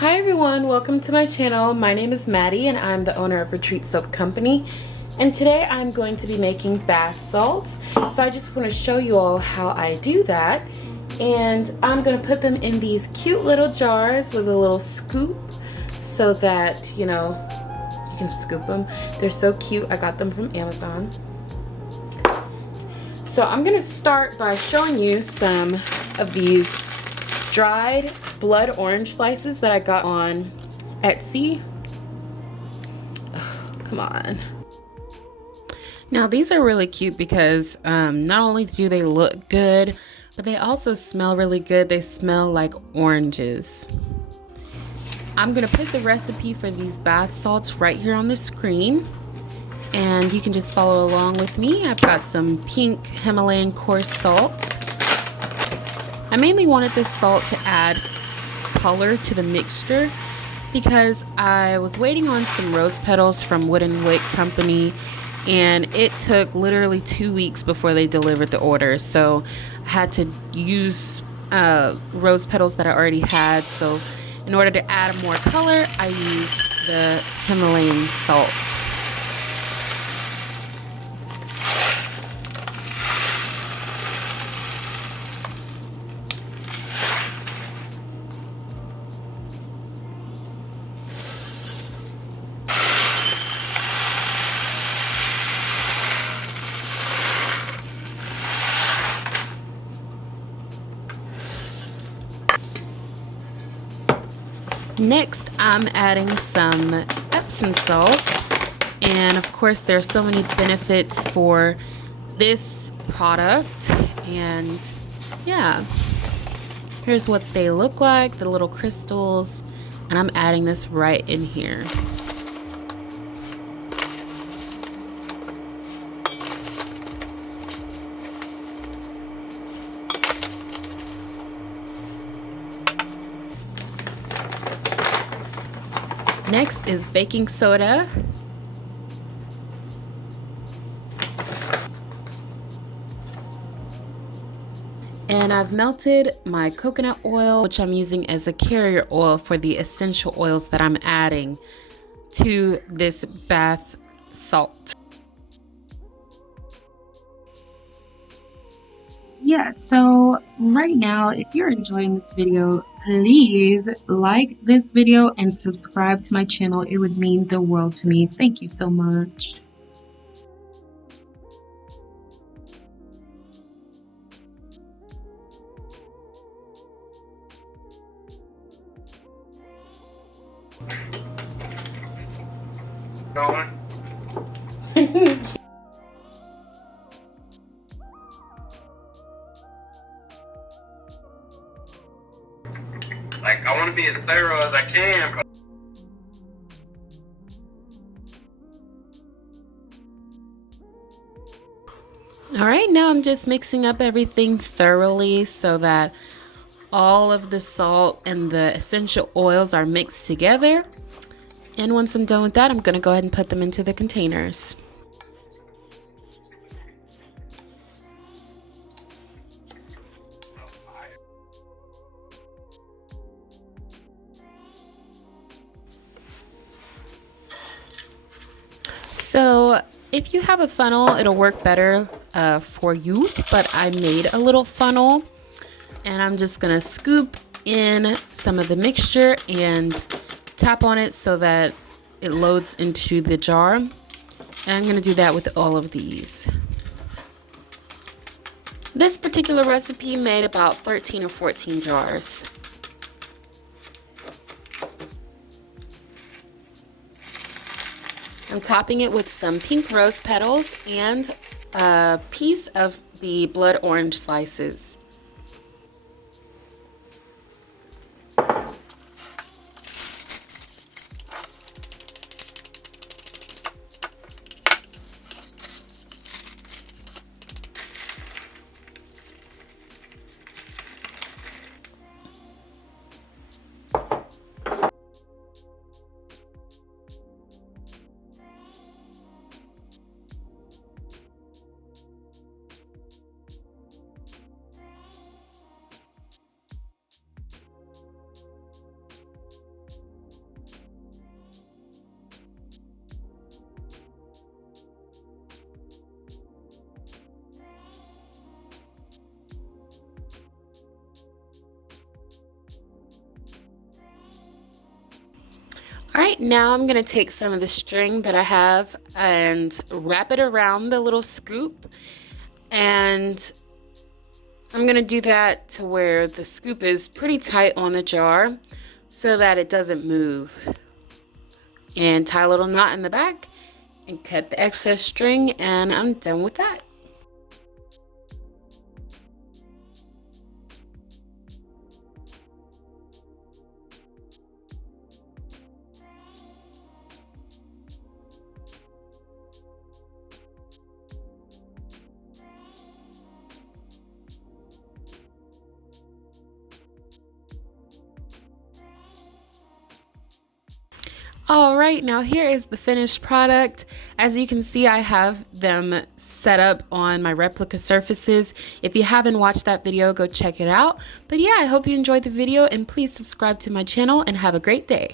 Hi everyone, welcome to my channel. My name is Maddie and I'm the owner of Retreat Soap Company. And today I'm going to be making bath salts. So I just want to show you all how I do that. And I'm going to put them in these cute little jars with a little scoop so that, you know, you can scoop them. They're so cute. I got them from Amazon. So I'm going to start by showing you some of these dried blood orange slices that I got on Etsy. Oh, come on. Now these are really cute because not only do they look good, but they also smell really good. They smell like oranges. I'm gonna put the recipe for these bath salts right here on the screen, and you can just follow along with me. I've got some pink Himalayan coarse salt. I mainly wanted this salt to add color to the mixture because I was waiting on some rose petals from Wood & Wick Company, and it took literally 2 weeks before they delivered the order. So I had to use rose petals that I already had. So in order to add more color, I used the Himalayan salt. Next, I'm adding some Epsom salt, and of course there's so many benefits for this product, and yeah, here's what they look like, the little crystals, and I'm adding this right in here. Next is baking soda. And I've melted my coconut oil, which I'm using as a carrier oil for the essential oils that I'm adding to this bath salt. Yeah, so right now, if you're enjoying this video, please like this video and subscribe to my channel. It would mean the world to me. Thank you so much. Going. Like, I want to be as thorough as I can. All right, now I'm just mixing up everything thoroughly so that all of the salt and the essential oils are mixed together. And once I'm done with that, I'm gonna go ahead and put them into the containers. So if you have a funnel, it'll work better for you, but I made a little funnel, and I'm just gonna scoop in some of the mixture and tap on it so that it loads into the jar. And I'm gonna do that with all of these. This particular recipe made about 13 or 14 jars. I'm topping it with some pink rose petals and a piece of the blood orange slices. All right, now I'm gonna take some of the string that I have and wrap it around the little scoop, and I'm gonna do that to where the scoop is pretty tight on the jar so that it doesn't move. And tie a little knot in the back and cut the excess string, and I'm done with that. All right, now here is the finished product. As you can see, I have them set up on my replica surfaces. If you haven't watched that video, go check it out. But yeah, I hope you enjoyed the video, and please subscribe to my channel and have a great day.